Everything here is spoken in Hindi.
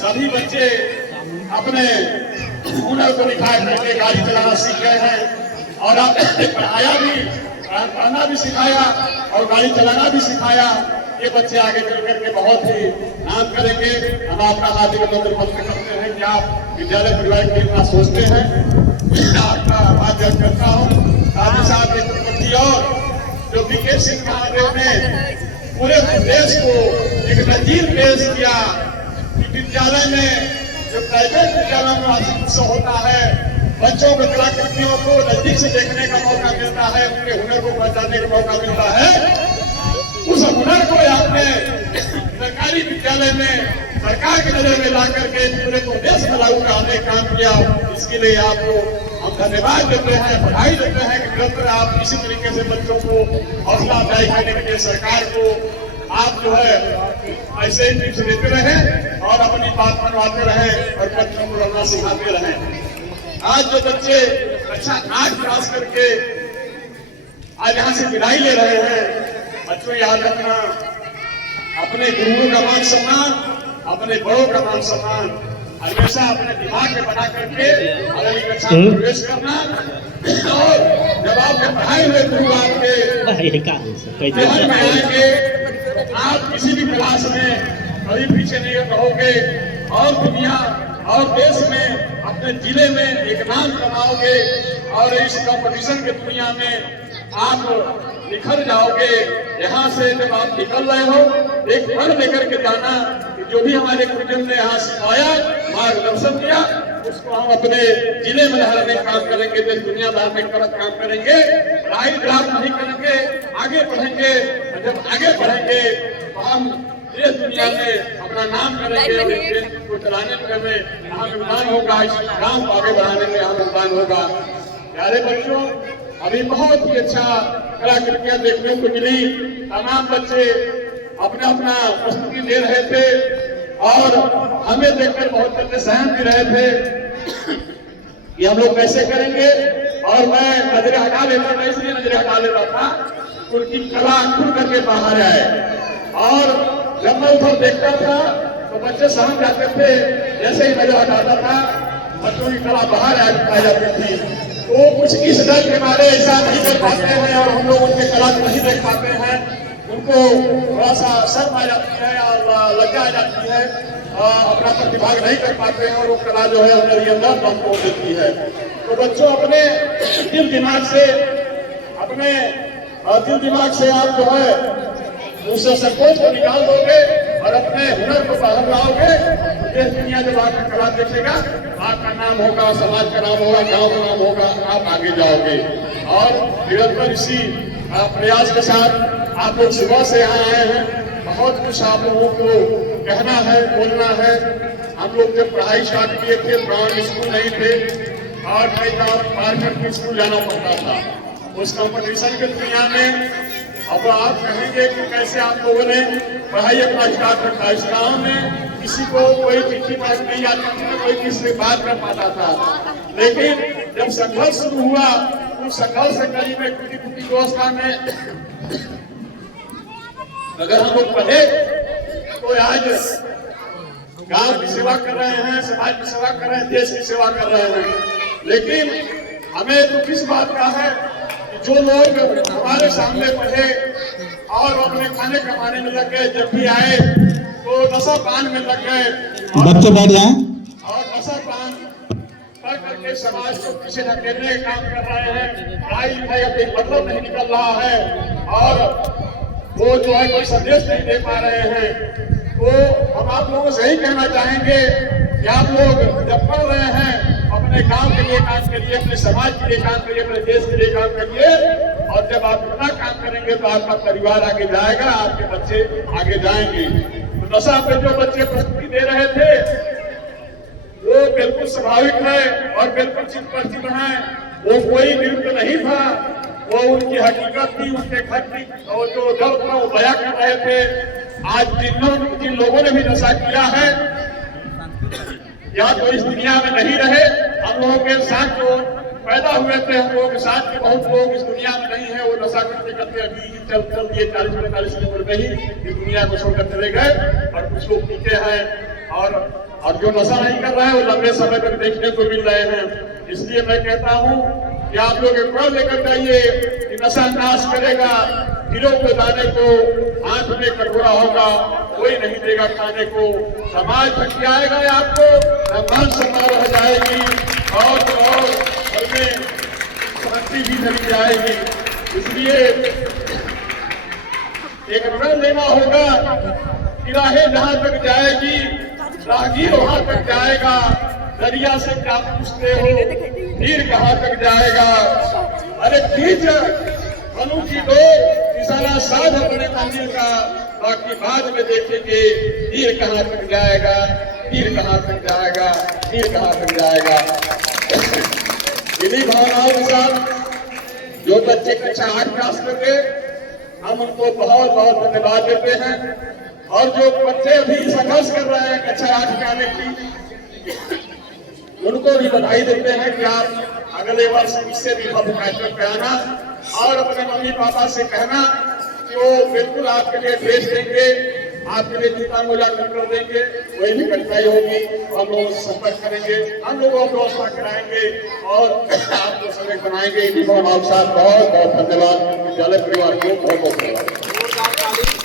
सभी बच्चे अपने हुनर को निखार करके गाड़ी चलाना सीख गए हैं और आपने पढ़ाया भी, पढ़ना भी सिखाया और गाड़ी चलाना भी सिखाया। ये बच्चे आगे चल करके बहुत ही नाम करेंगे। हम आपका हार्दिक अभिनंदन करते हैं कि आप विद्यालय परिवार के लिए इतना सोचते हैं। आपका आभार व्यक्त करता हूँ। साथ ही साथ एक प्रवृत्ति और जो बीके सिंह महादेव ने पूरे प्रदेश को एक नजीर पेश किया कि विद्यालय में जो प्राइवेट विद्यालयों में वार्षिक उत्सव होता है, बच्चों को कलाकृतियों को नजदीक से देखने का मौका मिलता है, उनके हुनर को पहचानने का मौका मिलता है। उस हुनर को आपने सरकारी विद्यालय में सरकार की नजर में ला करके पूरे प्रदेश में लागू कराने का काम किया। इसके लिए आपको हम धन्यवाद देते हैं, बधाई देते हैं कि निरंतर आप इसी तरीके से बच्चों को हौसला अफजाई करने के लिए सरकार को आप जो है ऐसे ही टिप्स देते रहे और अपनी बात मनवाते रहे और बच्चों को लड़ना सिखाते रहे। आज जो बच्चे कक्षा 8 पास करके आज यहाँ से विदाई ले रहे हैं, बच्चों याद रखना, अपने गुरुओं का मान सम्मान, अपने बड़ों का मान सम्मान हमेशा अपने दिमाग में बना करके अगली कक्षा में प्रवेश करना। और जब आपके पढ़ाई हुए गुरु आपके में आएंगे, आप किसी भी क्लास में कभी पीछे नहीं रहोगे और दुनिया और देश में अपने जिले में एक नाम कमाओगे और इस कंपटीशन की दुनिया में आप निखर जाओगे। यहाँ से जब आप निकल रहे हो, एक पढ़ लेकर के जाना कि जो भी हमारे गुरुजन ने यहाँ सिखाया, मार्गदर्शन दिया, उसको हम अपने जिले में लहराने का काम करेंगे, देश दुनिया भर में काम करेंगे। पढ़ाई ड्राप नहीं करेंगे, आगे बढ़ेंगे। और जब आगे बढ़ेंगे तो हम देश दुनिया में अपना नाम करेंगे और इस देश को चलाने में यहाँ योगदान होगा, इस गाँव को आगे बढ़ाने में यहाँ योगदान होगा। प्यारे बच्चों, अभी बहुत ही अच्छा कलाकृतियां देखने को मिली। तमाम बच्चे अपना अपना प्रस्तुति दे रहे थे और हमें देखकर बहुत बच्चे सहम भी रहे थे कि हम लोग कैसे करेंगे। और मैं नजरें हटा लेता था, इसलिए नजरें हटा लेता था, उनकी कला खुल करके बाहर आए। और जब मैं उधर देखता था तो बच्चे सहम जाते थे। जैसे ही नजर हटाता था, बच्चों की कला बाहर आ जाती थी। वो कुछ इस डर के मारे ऐसा नहीं कर पाते हैं और हम लोग उनके कला को नहीं देख पाते हैं। उनको थोड़ा सा शर्म आ जाती है और लज्जा आ जाती है, अपना प्रतिभाग नहीं कर पाते हैं और वो कला जो है अंदर दम तोड़ देती है। तो बच्चों अपने दिल दिमाग से आप जो है उससे संकोच को निकाल दोगे और अपने हुनर को बाहर लाओगे। देश दुनिया जब आपका कला देखेगा, आपका नाम होगा, समाज का नाम होगा, गांव का नाम होगा, आप आगे जाओगे। और निरंतर इसी प्रयास के साथ आप लोग सुबह से यहाँ आए हैं। बहुत कुछ आप लोगों को कहना है, बोलना है। हम लोग जब पढ़ाई स्टार्ट किए थे, प्राइमरी स्कूल नहीं थे और कई बार पार करके स्कूल जाना पड़ता था। उस कंपटीशन की दुनिया में अब आप कहेंगे कि कैसे आप लोगों ने पढ़ाई अपना स्टार्ट रखा। इस गाँव में किसी को कोई चिट्ठी पास नहीं आती थी, कोई किसी से बात कर पाता था। लेकिन जब संघर्ष शुरू हुआ, उस संघर्ष से करीब में टूटी व्यवस्था में अगर हम लोग पढ़े तो आज गांव की सेवा कर रहे हैं, समाज की सेवा कर रहे हैं, देश की सेवा कर रहे हैं। लेकिन हमें तो किस बात का है कि जो लोग हमारे सामने पढ़े और अपने खाने कमाने में लग गए, जब भी आए तो नशा पान में लग गए, बच्चे बैठ जाएं और नशा पान कर करके समाज को पीछे धकेलने का काम कर रहे हैं। पढ़ाई लिखाई का कोई मतलब नहीं निकल रहा है और वो जो है कोई संदेश नहीं दे पा रहे हैं। तो हम आप लोगों से यही कहना चाहेंगे कि आप लोग जब पढ़ रहे हैं, अपने गांव के लिए काम करिए, अपने समाज के लिए काम करिए, अपने देश के लिए काम करिए। और जब आप इतना काम करेंगे तो आपका परिवार आगे जाएगा, आपके बच्चे आगे जाएंगे। तो नशा पे जो बच्चे प्रस्तुति दे रहे थे वो बिल्कुल स्वाभाविक है और बिल्कुल चित है। वो कोई विरुद्ध नहीं था, वो उनकी हकीकत थी, उनके घर की और जो दर्द था वो बयां कर रहे थे। आज जिन लोगों ने भी नशा किया है, या तो इस दुनिया में नहीं रहे, हम लोगों के साथ जो पैदा हुए थे, हम लोगों के साथ के बहुत लोग इस दुनिया में नहीं है। वो नशा करते करते अभी चल दिए 40-45 की उम्र में ही इस दुनिया को छोड़कर चले गए और कुछ लोग पीते हैं और और जो नशा नहीं कर रहा है वो लंबे समय तक देखने को मिल रहे हैं। इसलिए मैं कहता हूं कि आप लोग एक प्रण लेकर जाइए कि नशा नाश करेगा, हीरो के दाने को हाथ में कटोरा होगा, कोई नहीं देगा खाने को, समाज थक जाएगा, आपको मान सम्मान रह जाएगी और घर में शांति भी चली जाएगी। इसलिए एक प्रण लेना होगा कि राहें जहां तक जाएगी राहगीर वहां तक जाएगा, दरिया से क्या पूछते हो हीर कहां तक जाएगा। अरे खींच बनू की दो निशाना साध अपने मंजिल का, बाकी बाद में देखेंगे हीर कहां तक जाएगा, हीर कहां तक जाएगा, हीर कहां तक जाएगा। इन्हीं भावनाओं के साथ जो बच्चे कक्षा 8 पास करके हम उनको बहुत बहुत धन्यवाद देते हैं। और जो बच्चे अभी संघर्ष कर रहे हैं कक्षा 8 में आने की, उनको भी बधाई देते हैं कि आप अगले वर्ष इससे भी पैटर्न पे आना और अपने मम्मी पापा से कहना कि वो बिल्कुल आपके लिए ड्रेस देंगे, आपके लिए जूता मोजा कर देंगे। कोई भी कठिनाई होगी हम लोग संपर्क करेंगे, हम लोगों को व्यवस्था कराएंगे और आपको समय बनाएंगे। बहुत बहुत धन्यवाद, विद्यालय परिवार को बहुत बहुत धन्यवाद।